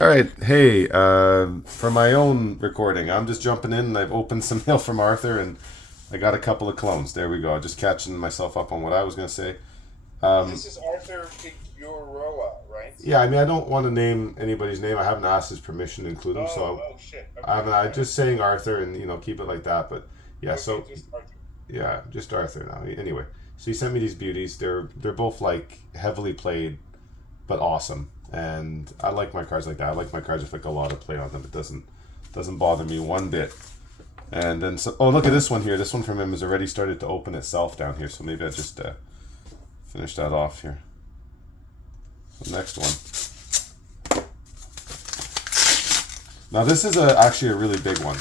All right, hey, for my own recording, I'm just jumping in and I've opened some mail from Arthur and I got a couple of clones. There we go. Just catching myself up on what I was going to say. This is Arthur Figueroa, right? Yeah, I mean, I don't want to name anybody's name. I haven't asked his permission to include him, so Oh shit. I Okay, haven't. I just saying Arthur and keep it like that. But yeah, okay, so just Arthur. yeah, just Arthur now. Anyway, so he sent me these beauties. They're both like heavily played, but awesome. And I like my cards like that. I like my cards with like a lot of play on them. It doesn't bother me one bit. And then so, oh, look at this one here. This one from him has already started to open itself down here. So maybe I just finish that off here. The next one. Now this is actually a really big one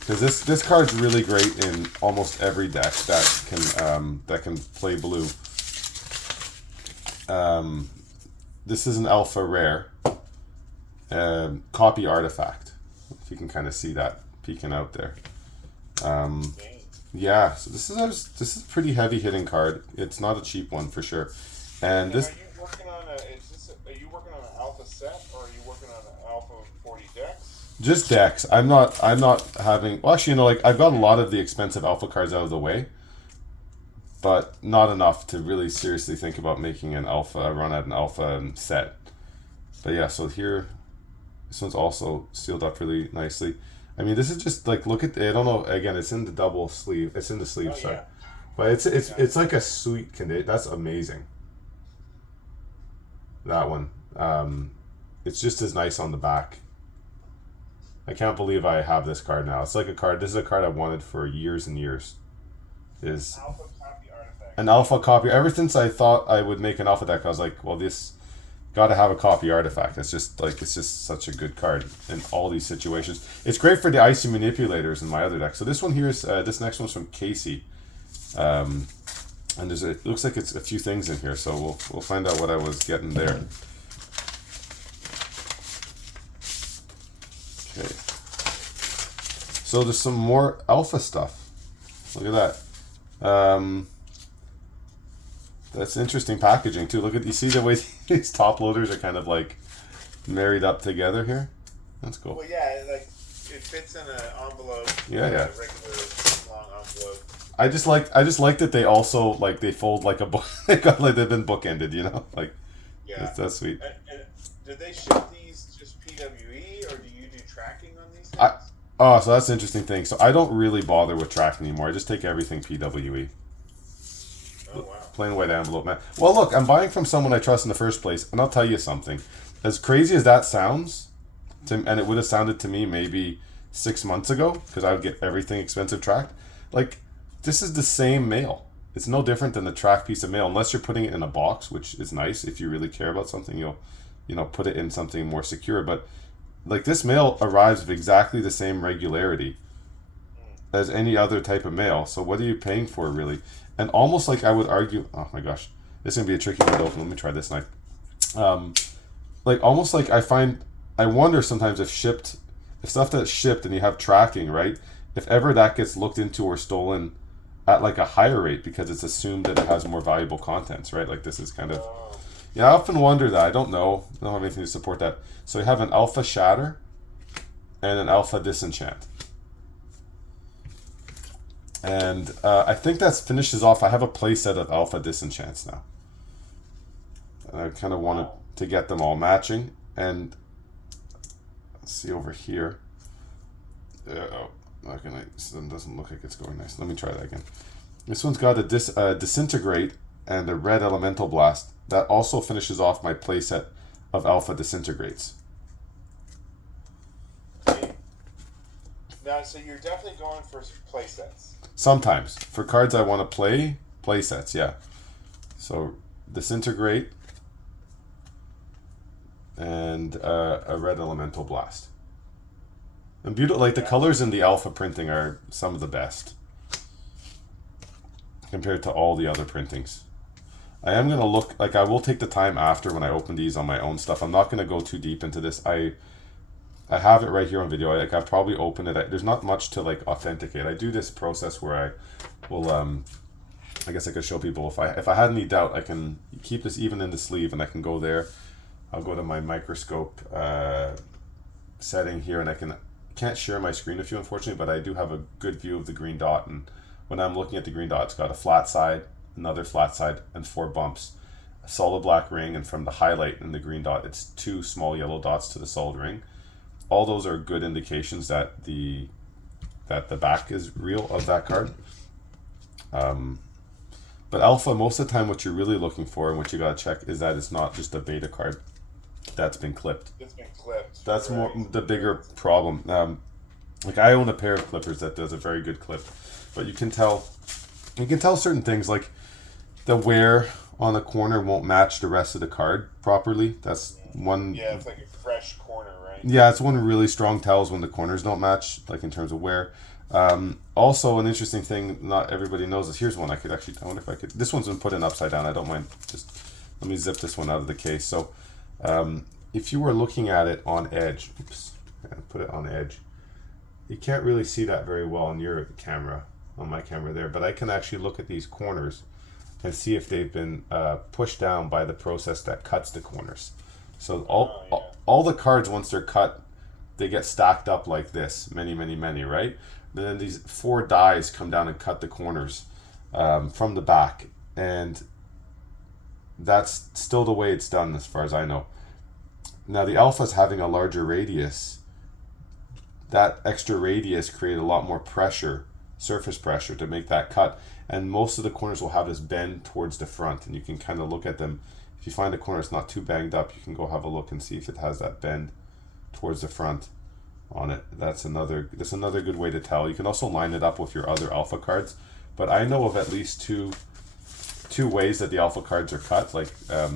because this card's really great in almost every deck that can play blue. This is an alpha rare copy artifact. If you can kind of see that peeking out there. Dang. Yeah, so this is a pretty heavy hitting card. It's not a cheap one for sure. And And this are you working on an alpha set or are you working on an alpha 40 decks? just decks. I'm not having. Well, actually, like I've got a lot of the expensive alpha cards out of the way, but not enough to really seriously think about making a run at an alpha set. But yeah, so here, this one's also sealed up really nicely. I mean, this is just like look at. I don't know. Again, it's in the double sleeve. It's in the sleeve, Oh sorry. yeah. But it's Yeah. it's like a sweet condition. That's amazing. That one. It's just as nice on the back. I can't believe I have this card now. It's like a card. This is a card I've wanted for years and years. Is Alpha copy artifact. an alpha copy. Ever since I thought I would make an alpha deck, I was like, well, this got to have a copy artifact. It's just such a good card in all these situations. It's great for the icy manipulators in my other deck. So this one here is this next one's from Casey. And it looks like it's a few things in here, so we'll find out what I was getting there. Okay. So there's some more alpha stuff. Look at that. That's interesting packaging too. You see the way these top loaders are kind of like married up together here. That's cool. Well, yeah, like it fits in an envelope. Yeah, yeah. A regular long envelope. I just like that they also like they fold like a book. They got like they've been bookended, like Yeah. that's sweet. And do they ship these just PWE or do you do tracking on these things? So that's an interesting thing. So I don't really bother with tracking anymore. I just take everything PWE. Oh wow. Plain white envelope, man. Well, look, I'm buying from someone I trust in the first place, and I'll tell you something. As crazy as that sounds, and it would have sounded to me maybe 6 months ago, because I would get everything expensive tracked. Like, this is the same mail. It's no different than the tracked piece of mail, unless you're putting it in a box, which is nice. If you really care about something, you'll, put it in something more secure. But like this mail arrives with exactly the same regularity as any other type of mail. So what are you paying for, really? And almost like I would argue, oh my gosh, this is gonna be a tricky one to open. Let me try this knife. Like almost like I wonder sometimes if stuff that's shipped and you have tracking, right? If ever that gets looked into or stolen at like a higher rate because it's assumed that it has more valuable contents, right? Like this is kind of, Oh, yeah, I often wonder that. I don't know. I don't have anything to support that. So you have an alpha shatter and an alpha disenchant. And I think that finishes off. I have a playset of alpha disenchants now. And I kind of wanted to get them all matching. And let's see over here. This one doesn't look like it's going nice. Let me try that again. This one's got a disintegrate and a red elemental blast. That also finishes off my playset of alpha disintegrates. okay. Now, so you're definitely going for play sets. Sometimes for cards I want to play sets, yeah. So disintegrate and a red elemental blast. And beautiful, like the colors in the alpha printing are some of the best compared to all the other printings. I am gonna look like I will take the time after when I open these on my own stuff. I'm not gonna go too deep into this. I have it right here on video. I've probably opened it. There's not much to like authenticate. I do this process where I will I guess I could show people if I had any doubt, I can keep this even in the sleeve and I can go there. I'll go to my microscope setting here, and can't share my screen with you, unfortunately, but I do have a good view of the green dot. And when I'm looking at the green dot, it's got a flat side, another flat side, and 4 bumps, a solid black ring, and from the highlight in the green dot, it's 2 small yellow dots to the solid ring. All those are good indications that the back is real of that card. But alpha, most of the time, what you're really looking for and what you gotta check is that it's not just a beta card that's been clipped. It's been clipped. That's right. more the bigger problem. Like I own a pair of clippers that does a very good clip, but you can tell certain things like the wear on the corner won't match the rest of the card properly. That's one. Yeah, it's like a fresh corner, right? Yeah, it's one really strong tells when the corners don't match, like in terms of wear. Also, an interesting thing not everybody knows is here's one I wonder if I could. This one's been put in upside down. I don't mind. Just let me zip this one out of the case. So, if you were looking at it on edge, oops, put it on edge. You can't really see that very well on your camera, on my camera there, but I can actually look at these corners and see if they've been pushed down by the process that cuts the corners. So all the cards, once they're cut, they get stacked up like this, many, right? And then these 4 dies come down and cut the corners from the back, and that's still the way it's done as far as I know. Now the alpha's having a larger radius. That extra radius created a lot more pressure, surface pressure, to make that cut, and most of the corners will have this bend towards the front, and you can kind of look at them. If you find a corner that's not too banged up, you can go have a look and see if it has that bend towards the front on it. That's another good way to tell. You can also line it up with your other alpha cards, but I know of at least two ways that the alpha cards are cut, like a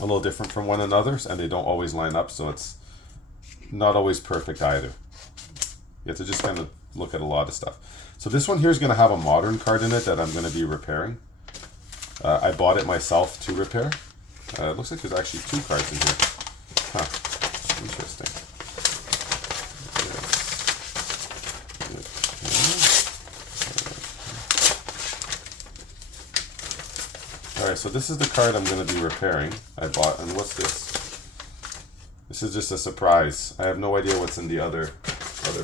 little different from one another, and they don't always line up, so it's not always perfect either. You have to just kind of look at a lot of stuff. So this one here is going to have a modern card in it that I'm going to be repairing. I bought it myself to repair. It looks like there's actually 2 cards in here. Huh. Interesting. Alright, so this is the card I'm going to be repairing. I bought, and what's this? This is just a surprise. I have no idea what's in the other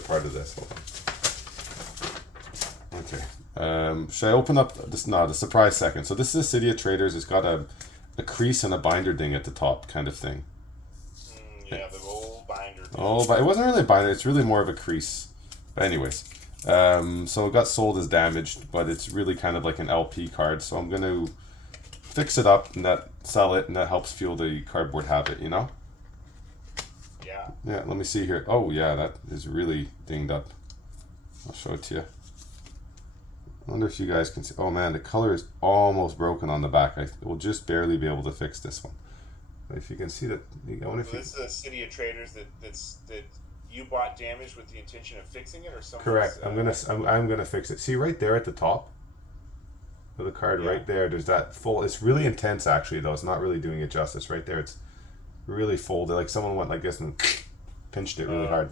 part of this. Hold on. Okay. Should I open up this? No, the surprise second. So this is City of Traders. It's got a crease and a binder ding at the top, kind of thing. Yeah, the old binder ding. Oh, but it wasn't really a binder. It's really more of a crease. But anyways, so it got sold as damaged, but it's really kind of like an LP card. So I'm going to fix it up and sell it, and that helps fuel the cardboard habit, you know? Yeah, let me see here. Oh, yeah, that is really dinged up. I'll show it to you. I wonder if you guys can see. Oh, man, the color is almost broken on the back. I will just barely be able to fix this one. But if you can see that. This is a City of Traders that you bought damaged with the intention of fixing it, or something? Correct. I'm gonna fix it. See right there at the top of the card, right there. There's that full. It's really intense, actually, though. It's not really doing it justice. Right there, it's really folded, like someone went like this and pinched it really hard.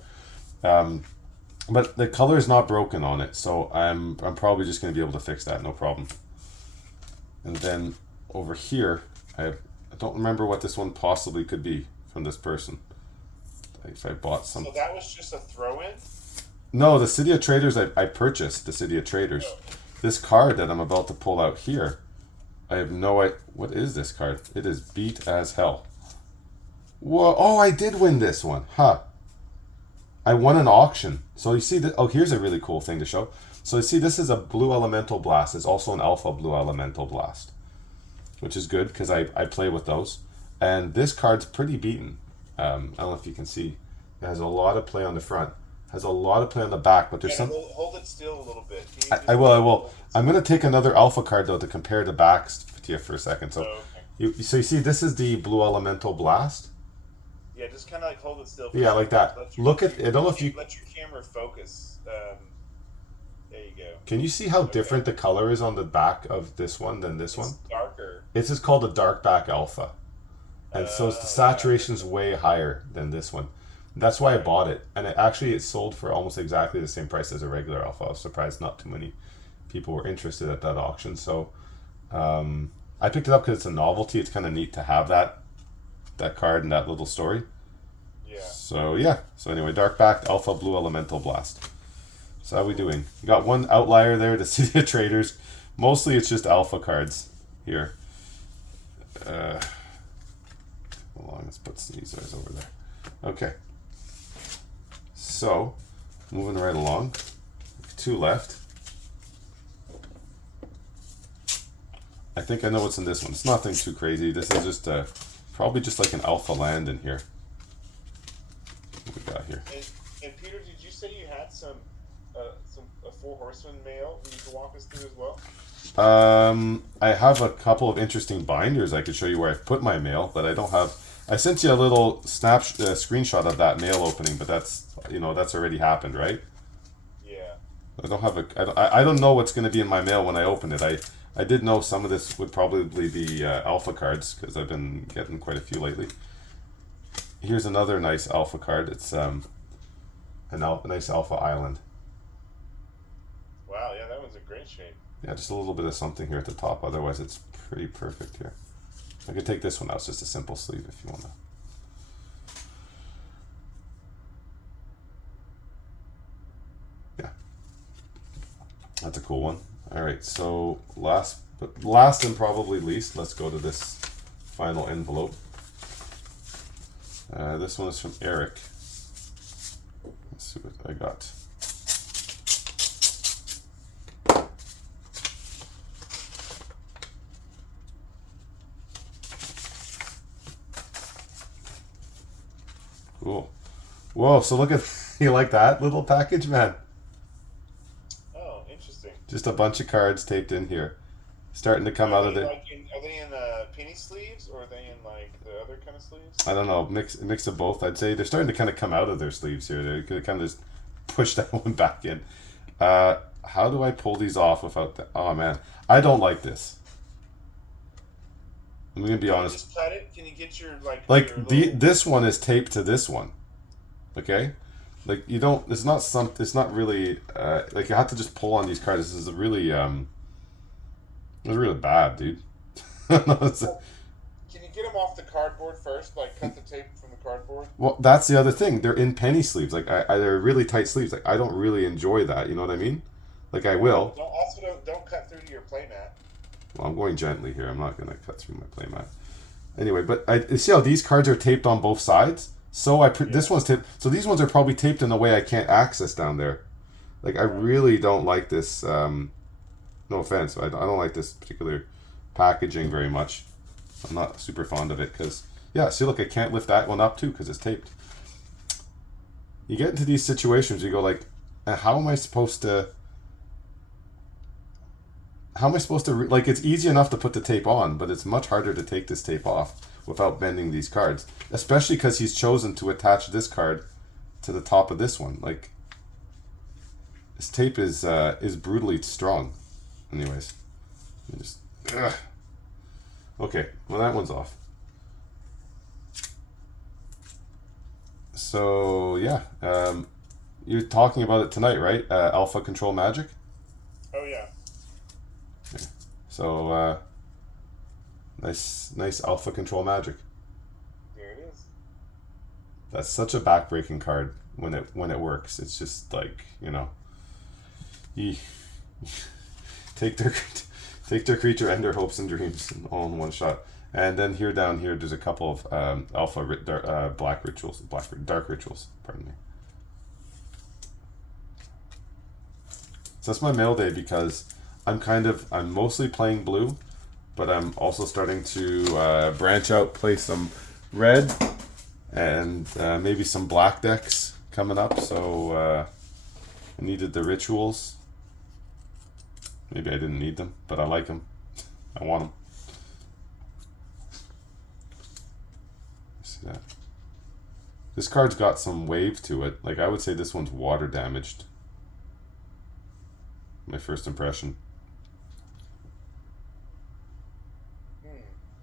But the color is not broken on it, so I'm probably just going to be able to fix that, no problem. And then over here, I don't remember what this one possibly could be from this person. If I bought some. So that was just a throw-in? No, the City of Traders, I purchased the City of Traders. Oh. This card that I'm about to pull out here, I have no idea. What is this card? It is beat as hell. Whoa! Oh, I did win this one, huh? I won an auction. So you see that? Oh, here's a really cool thing to show. So you see, this is a blue elemental blast. It's also an alpha blue elemental blast, which is good because I play with those. And this card's pretty beaten. I don't know if you can see. It has a lot of play on the front. Has a lot of play on the back, but there's some. Hold it still a little bit. I will. I'm gonna take another alpha card though to compare the backs to you for a second. So, you see, this is the blue elemental blast. Yeah, just kind of like hold it still. Yeah, like that. Look at. I don't know if you let your camera focus. There you go. Can you see how different the color is on the back of this one than this one? Darker. This is called a dark back alpha, and so the saturation's way higher than this one. That's why I bought it, and it sold for almost exactly the same price as a regular alpha. I was surprised not too many people were interested at that auction. So I picked it up because it's a novelty. It's kind of neat to have that card and that little story. Yeah. So yeah. So anyway, dark backed alpha blue elemental blast. So how we doing? You got one outlier there, the City of Traders. Mostly it's just alpha cards here. Hold on, let's put these guys over there. Okay. So, moving right along. 2 left. I think I know what's in this one. It's nothing too crazy. This is just probably just like an alpha land in here. What we got here? And Peter, did you say you had a 4 horseman mail you could walk us through as well? I have a couple of interesting binders I could show you where I've put my mail, but I don't have. I sent you a little screenshot of that mail opening, but that's that's already happened, right? Yeah. I don't have I don't know what's going to be in my mail when I open it. I did know some of this would probably be alpha cards because I've been getting quite a few lately. Here's another nice alpha card. It's a nice alpha island. Wow, yeah, that one's in great shape. Yeah, just a little bit of something here at the top. Otherwise, it's pretty perfect here. I could take this one out. It's just a simple sleeve if you want to. Yeah. That's a cool one. All right, so last and probably least, let's go to this final envelope. This one is from Eric. Let's see what I got. Cool. Whoa, so look at, you like that little package, man? Oh, interesting. Just a bunch of cards taped in here. Starting to come out of the... Are they in penny sleeves, or are they in like the other kind of sleeves? I don't know, mix of both. I'd say they're starting to kind of come out of their sleeves here. They could kind of just push that one back in. How do I pull these off without the... Oh, man. I don't like this. I'm going to be honest. Just cut it? Can you get your, this one is taped to this one. Okay? Like, you don't... It's not really... like, you have to just pull on these cards. This is really... It's really bad, dude. Can you get them off the cardboard first? Like, cut the tape from the cardboard? Well, that's the other thing. They're in penny sleeves. Like, they're really tight sleeves. Like, I don't really enjoy that. You know what I mean? Like, I will. Don't cut through to your playmat. Well, I'm going gently here. I'm not going to cut through my playmat. Anyway, but I see how these cards are taped on both sides? So this one's taped. So these ones are probably taped in a way I can't access down there. Like, I really don't like this. No offense. I don't like this particular packaging very much. I'm not super fond of it because, yeah, see, look, I can't lift that one up too because it's taped. You get into these situations, you go like, how am I supposed to... like, it's easy enough to put the tape on, but it's much harder to take this tape off without bending these cards, especially because he's chosen to attach this card to the top of this one. Like, this tape is brutally strong. Anyways, okay, well, that one's off. So yeah, you're talking about it tonight, right? Alpha Control Magic. Oh yeah. So, nice Alpha Control Magic. There it is. That's such a backbreaking card when it works. It's just like, you take their creature and their hopes and dreams all in one shot. And then down here, there's a couple of alpha dark rituals. Pardon me. So that's my mail day because I'm mostly playing blue, but I'm also starting to branch out, play some red, and maybe some black decks coming up. So I needed the rituals. Maybe I didn't need them, but I like them. I want them. See that? This card's got some wave to it. Like, I would say this one's water damaged. My first impression.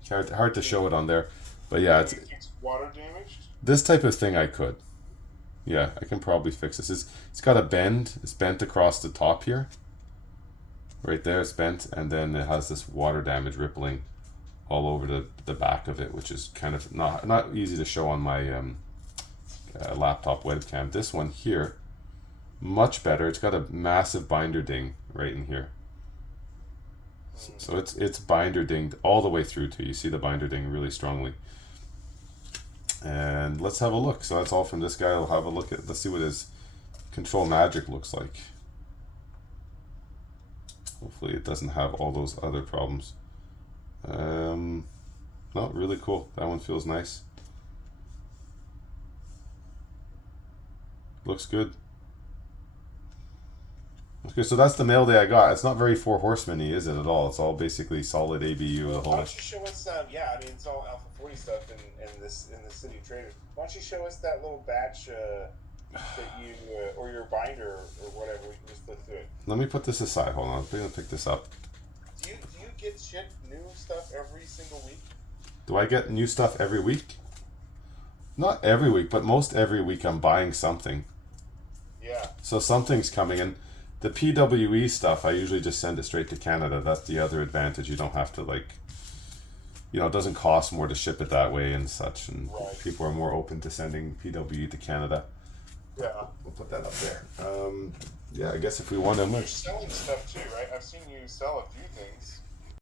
Hard to show it on there, but yeah, it's water damaged. This type of thing I could. Yeah, I can probably fix this. It's got a bend. It's bent across the top here. Right there, it's bent, and then it has this water damage rippling all over the back of it, which is kind of not easy to show on my laptop webcam. This one here, much better. It's got a massive binder ding right in here. So it's binder dinged all the way through too. You see the binder ding really strongly. And let's have a look. So that's all from this guy. I'll have a look at, let's see what his Control Magic looks like. Hopefully it doesn't have all those other problems. No, really cool. That one feels nice. Looks good. Okay, so that's the mail day I got. It's not very Four Horsemen-y, is it, at all? It's all basically solid ABU. Well, why don't you show us? Yeah, I mean it's all Alpha 40 stuff in the City of Traders. Why don't you show us that little batch that you or your binder or whatever? We can just flip through it. Let me put this aside. Hold on. I'm going to pick this up. Do you get shipped new stuff every single week? Do I get new stuff every week? Not every week, but most every week I'm buying something. Yeah. So something's coming in. The PWE stuff, I usually just send it straight to Canada. That's the other advantage. You don't have to, like, you know, it doesn't cost more to ship it that way and such. And right. People are more open to sending PWE to Canada. Yeah. We'll put that up there. Yeah, I guess if we want to. You're selling stuff too, right? I've seen you sell a few things.